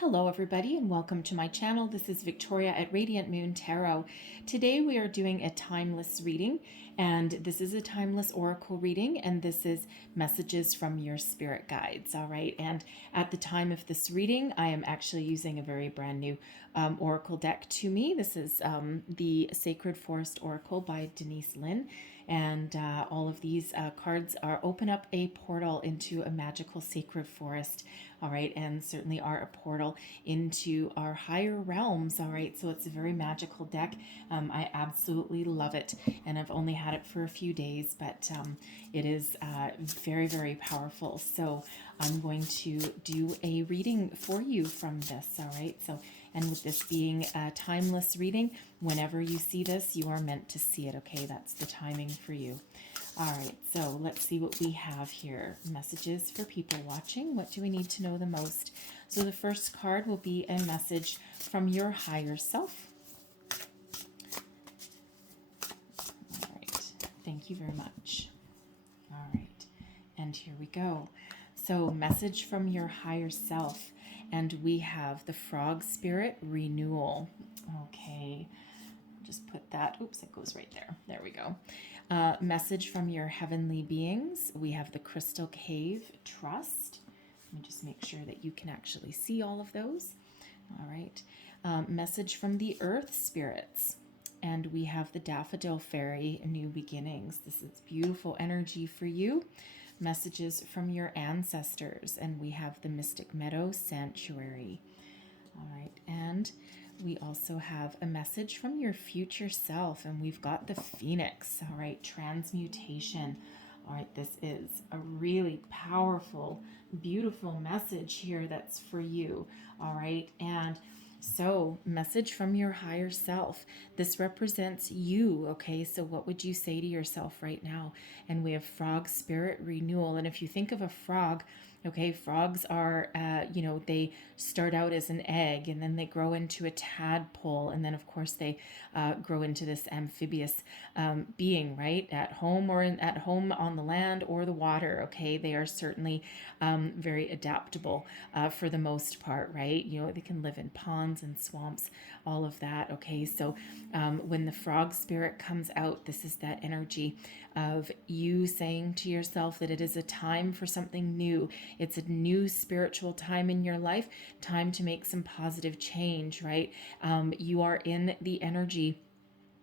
Hello everybody and welcome to my channel. This is Victoria at Radiant Moon Tarot. Today we are doing a timeless reading, and this is a timeless oracle reading, and this is messages from your spirit guides. All right, and at the time of this reading I am actually using a very brand new oracle deck to me. This is the Sacred Forest Oracle by Denise Lynn, and all of these cards are open up a portal into a magical sacred forest. All right, and certainly are a portal into our higher realms. All right, so it's a very magical deck. I absolutely love it, and I've only had it for a few days, but it is very, very powerful. So I'm going to do a reading for you from this. All right, so and with this being a timeless reading, whenever you see this, you are meant to see it. Okay, that's the timing for you. All right, so let's see what we have here. Messages for people watching. What do we need to know the most? So the first card will be a message from your higher self. All right, thank you very much. All right, and here we go. So message from your higher self, and we have the frog spirit renewal. Okay, just put that, oops, it goes right there. There we go. Message from your heavenly beings. We have the crystal cave trust. Let me just make sure that you can actually see all of those. All right. Message from the earth spirits. And we have the Daffodil Fairy, new beginnings. This is beautiful energy for you. Messages from your ancestors. And we have the Mystic Meadow sanctuary. All right. And we also have a message from your future self, and we've got the Phoenix. All right, transmutation. All right, this is a really powerful, beautiful message here that's for you. All right, and so message from your higher self. This represents you. Okay, so what would you say to yourself right now? And we have frog spirit renewal. And if you think of a frog, okay, frogs are, they start out as an egg, and then they grow into a tadpole, and then of course they grow into this amphibious being, right? At home or at home on the land or the water. Okay, they are certainly very adaptable for the most part, right? You know, they can live in ponds and swamps, all of that. Okay, so when the frog spirit comes out, this is that energy of you saying to yourself that it is a time for something new. It's a new spiritual time in your life, time to make some positive change, right? You are in the energy,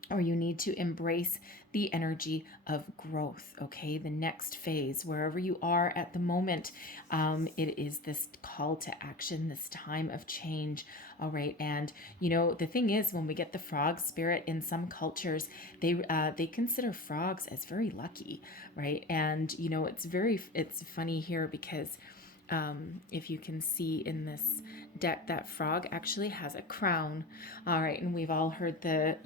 or you need to embrace the energy of growth, okay? The next phase, wherever you are at the moment, it is this call to action, this time of change, all right? And, you know, the thing is, when we get the frog spirit in some cultures, they consider frogs as very lucky, right? And, you know, it's funny here because if you can see in this deck, that frog actually has a crown. All right, and we've all heard the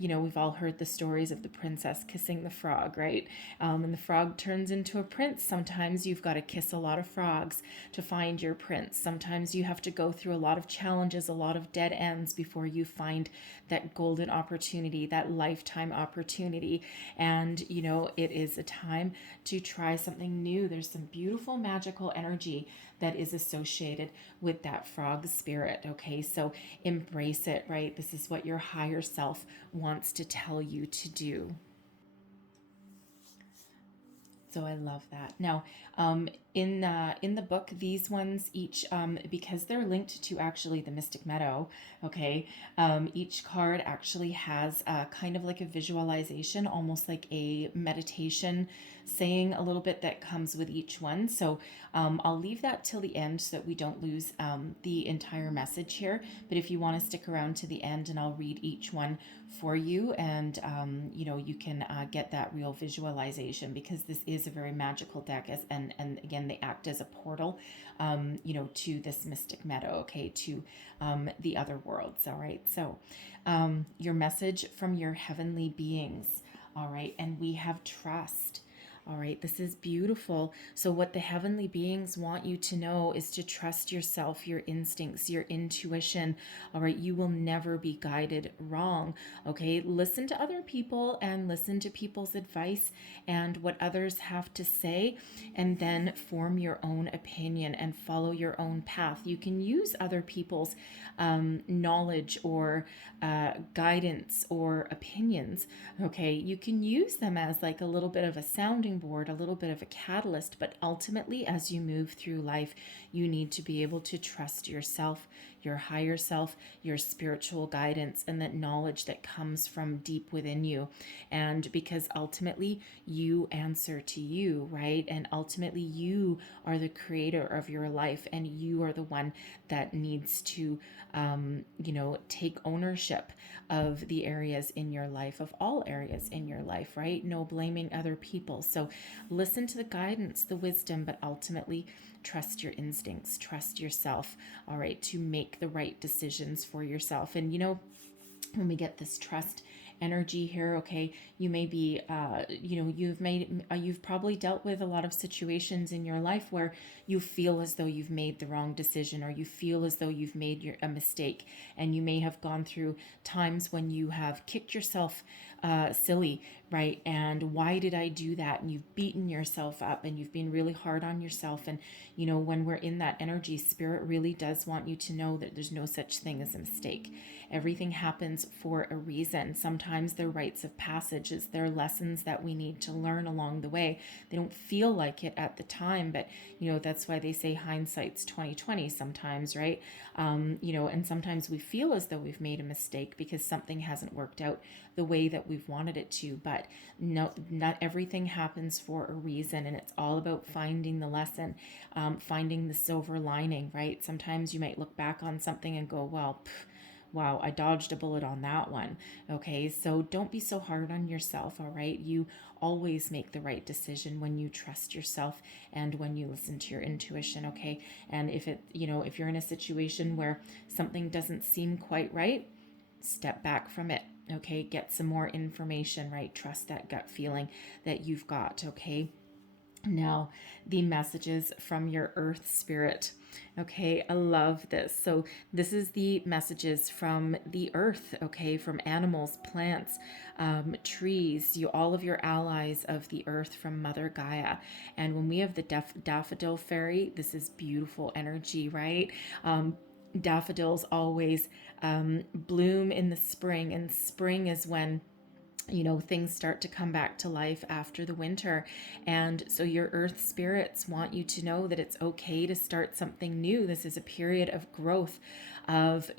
stories of the princess kissing the frog, right? And the frog turns into a prince. Sometimes you've got to kiss a lot of frogs to find your prince. Sometimes you have to go through a lot of challenges, a lot of dead ends before you find that golden opportunity, that lifetime opportunity. And, you know, it is a time to try something new. There's some beautiful magical energy that is associated with that frog spirit. Okay, so embrace it, right? This is what your higher self wants to tell you to do. So I love that. Now, in the book, these ones each, because they're linked to actually the Mystic Meadow, okay, each card actually has kind of like a visualization, almost like a meditation saying a little bit that comes with each one. So I'll leave that till the end so that we don't lose the entire message here. But if you want to stick around to the end, and I'll read each one for you, and you can get that real visualization, because this is a very magical deck, and again, they act as a portal to this Mystic Meadow, okay, to the other worlds. All right, so your message from your heavenly beings. All right, and we have trust. All right, this is beautiful. So, what the heavenly beings want you to know is to trust yourself, your instincts, your intuition. All right, you will never be guided wrong. Okay, listen to other people and listen to people's advice and what others have to say, and then form your own opinion and follow your own path. You can use other people's knowledge or guidance or opinions. Okay, you can use them as like a little bit of a sounding board, a little bit of a catalyst, but ultimately, as you move through life, you need to be able to trust yourself, your higher self, your spiritual guidance, and that knowledge that comes from deep within you. And because ultimately you answer to you, right? And ultimately you are the creator of your life, and you are the one that needs to, take ownership of the areas in your life, of all areas in your life, right? No blaming other people. So listen to the guidance, the wisdom, but ultimately trust your instincts, trust yourself, all right, to make the right decisions for yourself. And when we get this trust energy here, okay, you may be you've probably dealt with a lot of situations in your life where you feel as though you've made the wrong decision, or you feel as though you've made a mistake, and you may have gone through times when you have kicked yourself silly, right? And why did I do that? And you've beaten yourself up, and you've been really hard on yourself. And when we're in that energy, spirit really does want you to know that there's no such thing as a mistake. Everything happens for a reason. Sometimes they're rites of passages. They're lessons that we need to learn along the way. They don't feel like it at the time, but that's why they say hindsight's 20/20 sometimes, right? And sometimes we feel as though we've made a mistake because something hasn't worked out the way that we've wanted it to. But no, not everything happens for a reason, and it's all about finding the lesson, finding the silver lining, right? Sometimes you might look back on something and go, well, wow, I dodged a bullet on that one. Okay, so don't be so hard on yourself, all right? You always make the right decision when you trust yourself and when you listen to your intuition, okay? And if you're in a situation where something doesn't seem quite right, step back from it, okay? Get some more information, right? Trust that gut feeling that you've got, okay? Now, the messages from your earth spirit. Okay, I love this. So, this is the messages from the earth, okay, from animals, plants, trees, all of your allies of the earth from Mother Gaia. And when we have the Daffodil Fairy, this is beautiful energy, right? Daffodils always bloom in the spring, and spring is when things start to come back to life after the winter. And so your earth spirits want you to know that it's okay to start something new. This is a period of growth, of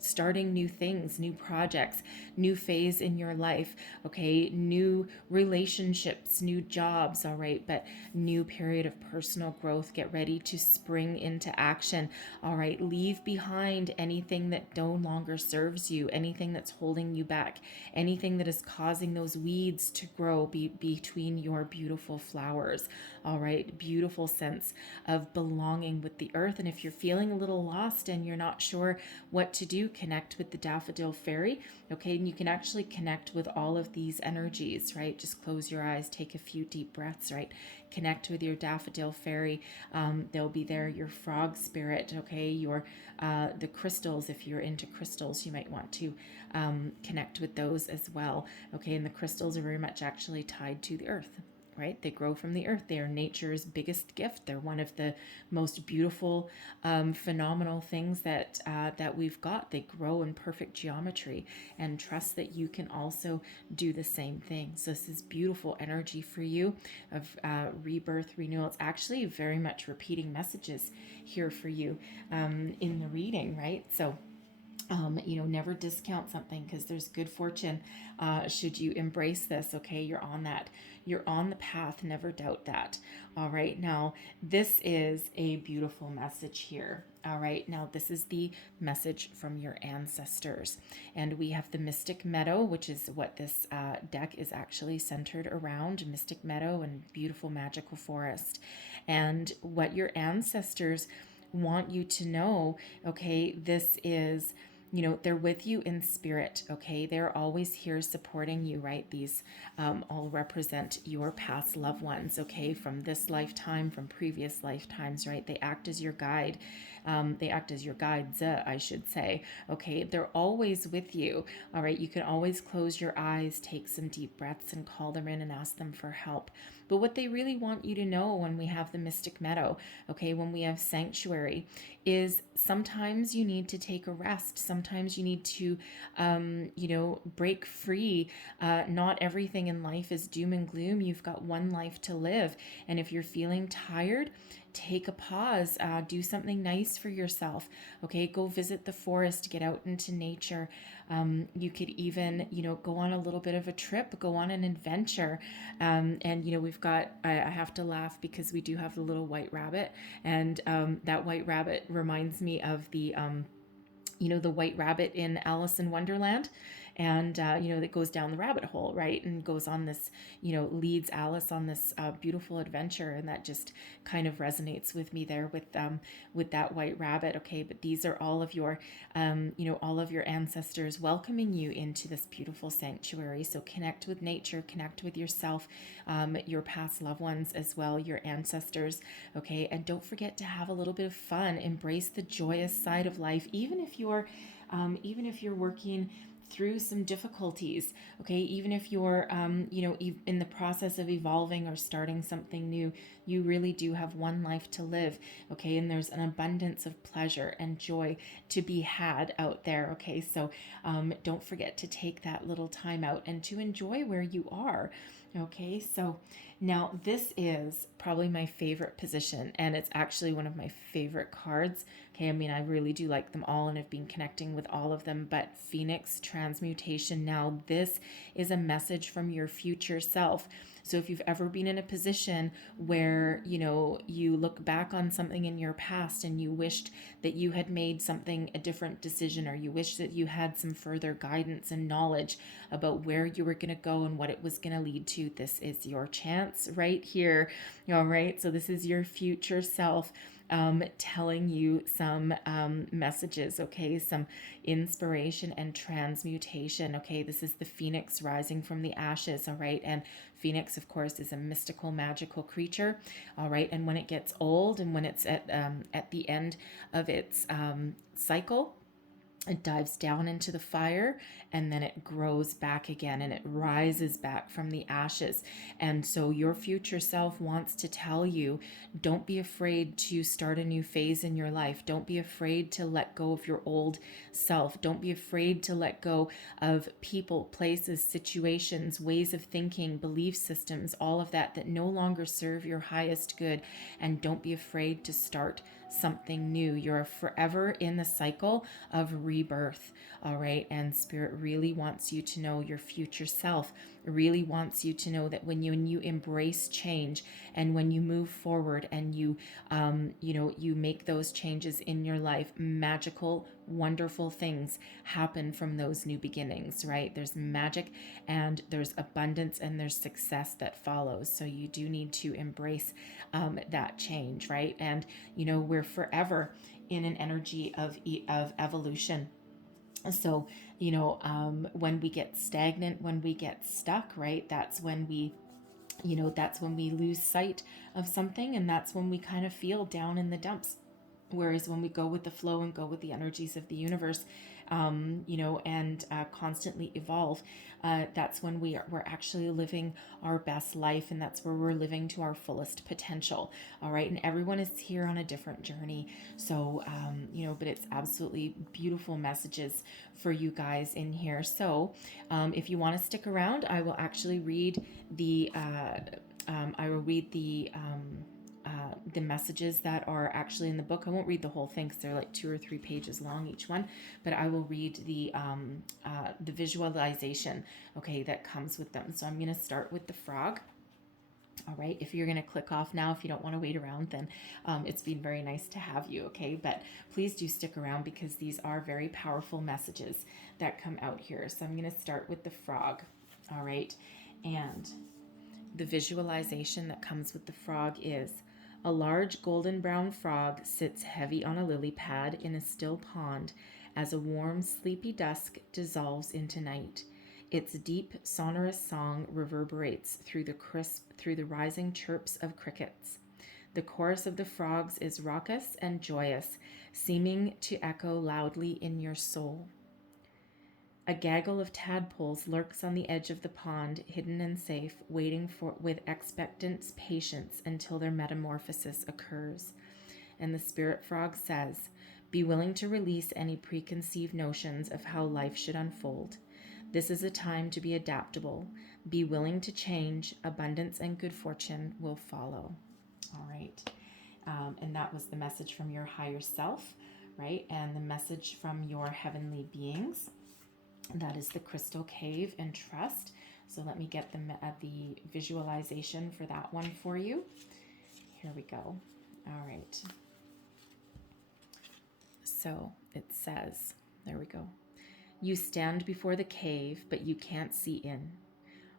starting new things, new projects, new phase in your life, okay, new relationships, new jobs, all right, but new period of personal growth. Get ready to spring into action, all right. Leave behind anything that no longer serves you, anything that's holding you back, anything that is causing those weeds to grow between your beautiful flowers, all right. Beautiful sense of belonging with the earth. And if you're feeling a little lost and you're not sure what to do, connect with the Daffodil Fairy, okay? And you can actually connect with all of these energies, right? Just close your eyes, take a few deep breaths, right? Connect with your Daffodil Fairy. They'll be there. Your frog spirit, okay? Your the crystals, if you're into crystals, you might want to connect with those as well, okay? And the crystals are very much actually tied to the earth, right? They grow from the earth. They are nature's biggest gift. They're one of the most beautiful, phenomenal things that we've got. They grow in perfect geometry, and trust that you can also do the same thing. So this is beautiful energy for you of rebirth, renewal. It's actually very much repeating messages here for you in the reading, right? So never discount something, because there's good fortune should you embrace this, okay? You're on the path, never doubt that. All right, now this is a beautiful message here. All right, now this is the message from your ancestors, and we have the Mystic Meadow, which is what this deck is actually centered around. Mystic Meadow and beautiful magical forest. And what your ancestors want you to know, okay, this is they're with you in spirit, okay? They're always here supporting you, right? These all represent your past loved ones, okay? From this lifetime, from previous lifetimes, right? They act as your guide. They act as your guides, I should say, okay? They're always with you, all right? You can always close your eyes, take some deep breaths, and call them in and ask them for help. But what they really want you to know when we have the Mystic Meadow, okay, when we have Sanctuary, is sometimes you need to take a rest. Sometimes you need to, break free. Not everything in life is doom and gloom. You've got one life to live. And if you're feeling tired, take a pause, do something nice for yourself. Okay, go visit the forest, get out into nature. You could even, go on a little bit of a trip, go on an adventure. And, we've got, I have to laugh because we do have the little white rabbit. And that white rabbit reminds me of the white rabbit in Alice in Wonderland. And, that goes down the rabbit hole, right? And goes on this, leads Alice on this beautiful adventure. And that just kind of resonates with me there with that white rabbit. Okay. But these are all of your, all of your ancestors welcoming you into this beautiful sanctuary. So connect with nature, connect with yourself, your past loved ones as well, your ancestors. Okay. And don't forget to have a little bit of fun, embrace the joyous side of life, even if you're working through some difficulties, okay? Even if you're, in the process of evolving or starting something new, you really do have one life to live, okay? And there's an abundance of pleasure and joy to be had out there, okay? So don't forget to take that little time out and to enjoy where you are, okay? So now this is probably my favorite position, and it's actually one of my favorite cards. Okay, I mean, I really do like them all and have been connecting with all of them, but Phoenix Transmutation. Now, this is a message from your future self. So if you've ever been in a position where, you look back on something in your past and you wished that you had made a different decision, or you wish that you had some further guidance and knowledge about where you were going to go and what it was going to lead to, this is your chance right here. All right. So this is your future self telling you some messages, okay, some inspiration and transmutation, okay. This is the phoenix rising from the ashes, all right, and phoenix, of course, is a mystical, magical creature, all right, and when it gets old and when it's at the end of its cycle, it dives down into the fire and then it grows back again and it rises back from the ashes. And so your future self wants to tell you, don't be afraid to start a new phase in your life. Don't be afraid to let go of your old self. Don't be afraid to let go of people, places, situations, ways of thinking, belief systems, all of that no longer serve your highest good. And don't be afraid to start something new. You're forever in the cycle of rebirth, all right? And Spirit really wants you to know, your future self really wants you to know that when you embrace change and when you move forward and you make those changes in your life, magical, wonderful things happen from those new beginnings, right? There's magic and there's abundance and there's success that follows. So you do need to embrace that change, right? And we're forever in an energy of evolution. So when we get stagnant, when we get stuck, right, that's when we lose sight of something, and that's when we kind of feel down in the dumps. Whereas when we go with the flow and go with the energies of the universe, and constantly evolve, that's when we're actually living our best life, and that's where we're living to our fullest potential. All right, and everyone is here on a different journey. So, but it's absolutely beautiful messages for you guys in here. So, if you want to stick around, I will actually read the the messages that are actually in the book. I won't read the whole thing because they're like 2 or 3 pages long each one, but I will read the visualization, okay, that comes with them. So I'm going to start with the frog. All right, if you're going to click off now, if you don't want to wait around, then it's been very nice to have you, okay? But please do stick around because these are very powerful messages that come out here. So I'm going to start with the frog, all right? And the visualization that comes with the frog is, A large golden brown frog sits heavy on a lily pad in a still pond as a warm, sleepy dusk dissolves into night. Its deep, sonorous song reverberates through the rising chirps of crickets. The chorus of the frogs is raucous and joyous, seeming to echo loudly in your soul. A gaggle of tadpoles lurks on the edge of the pond, hidden and safe, waiting with expectant patience until their metamorphosis occurs. And the spirit frog says, "Be willing to release any preconceived notions of how life should unfold. This is a time to be adaptable. Be willing to change. Abundance and good fortune will follow." All right. And that was the message from your higher self, right? And the message from your heavenly beings. That is the crystal cave and trust. So let me get the visualization for that one for you. Here we go. All right. So it says, there we go. You stand before the cave, but you can't see in.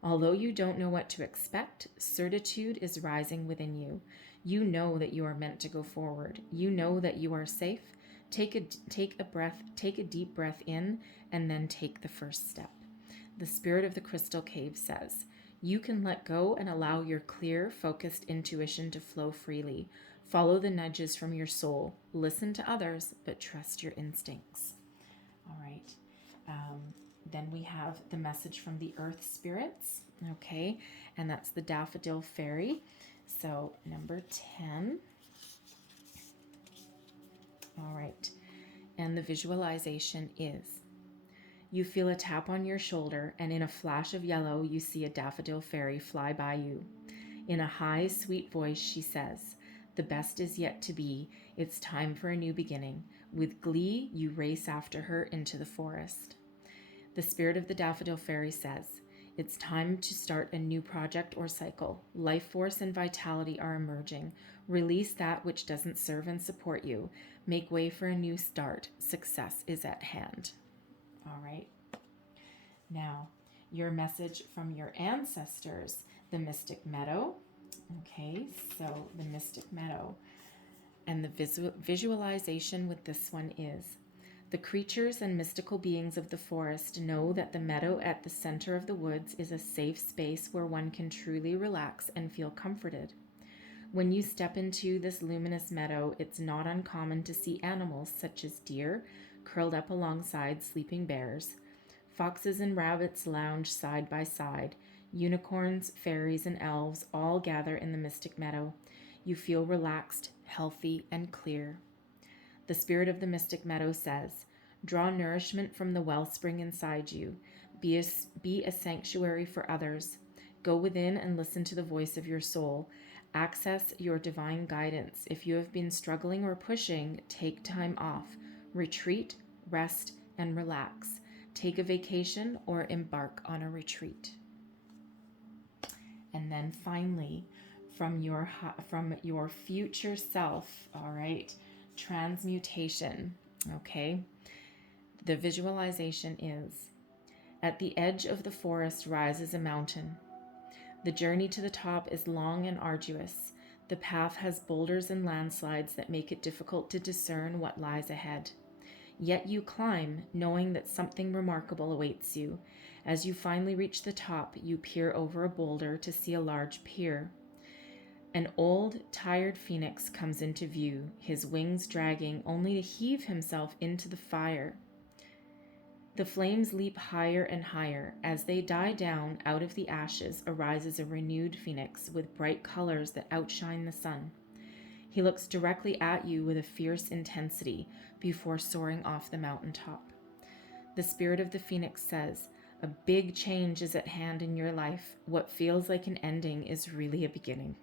Although you don't know what to expect, certitude is rising within you. You know that you are meant to go forward. You know that you are safe. Take a deep breath in, and then take the first step. The spirit of the crystal cave says, you can let go and allow your clear, focused intuition to flow freely. Follow the nudges from your soul. Listen to others, but trust your instincts. All right. Then we have the message from the earth spirits, okay? And that's the Daffodil Fairy. So number 10. All right. And the visualization is, you feel a tap on your shoulder, and in a flash of yellow, you see a daffodil fairy fly by you. In a high, sweet voice, she says, the best is yet to be. It's time for a new beginning. With glee, you race after her into the forest. The spirit of the Daffodil Fairy says, it's time to start a new project or cycle. Life force and vitality are emerging. Release that which doesn't serve and support you. Make way for a new start. Success is at hand. All right. Now, your message from your ancestors, the Mystic Meadow. Okay, so the Mystic Meadow. And the visualization with this one is, the creatures and mystical beings of the forest know that the meadow at the center of the woods is a safe space where one can truly relax and feel comforted. When you step into this luminous meadow, it's not uncommon to see animals such as deer curled up alongside sleeping bears. Foxes and rabbits lounge side by side. Unicorns, fairies, and elves all gather in the Mystic Meadow. You feel relaxed, healthy, and clear. The spirit of the Mystic Meadow says, draw nourishment from the wellspring inside you. Be a sanctuary for others. Go within and listen to the voice of your soul. Access your divine guidance. If you have been struggling or pushing, take time off. Retreat, rest, and relax. Take a vacation or embark on a retreat. And then finally, from your future self, all right, transmutation, okay? The visualization is, at the edge of the forest rises a mountain. The journey to the top is long and arduous. The path has boulders and landslides that make it difficult to discern what lies ahead. Yet you climb, knowing that something remarkable awaits you. As you finally reach the top, you peer over a boulder to see a large pier. An old, tired phoenix comes into view, his wings dragging, only to heave himself into the fire. The flames leap higher and higher. As they die down, out of the ashes arises a renewed phoenix with bright colors that outshine the sun. He looks directly at you with a fierce intensity before soaring off the mountaintop. The spirit of the phoenix says, a big change is at hand in your life. What feels like an ending is really a beginning.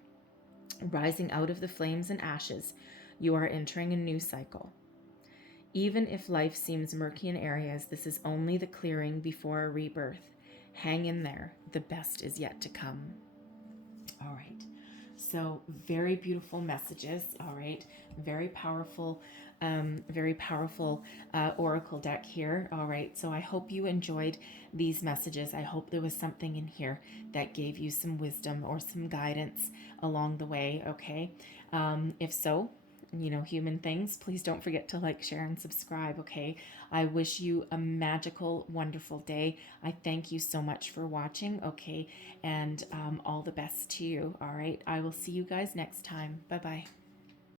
Rising out of the flames and ashes, you are entering a new cycle. Even if life seems murky in areas, this is only the clearing before a rebirth. Hang in there. The best is yet to come. All right. So very beautiful messages. All right. Very powerful, oracle deck here. All right. So I hope you enjoyed these messages. I hope there was something in here that gave you some wisdom or some guidance along the way. Okay. If so, human things, please don't forget to like, share, and subscribe. Okay. I wish you a magical, wonderful day. I thank you so much for watching. Okay. And all the best to you. All right. I will see you guys next time. Bye bye.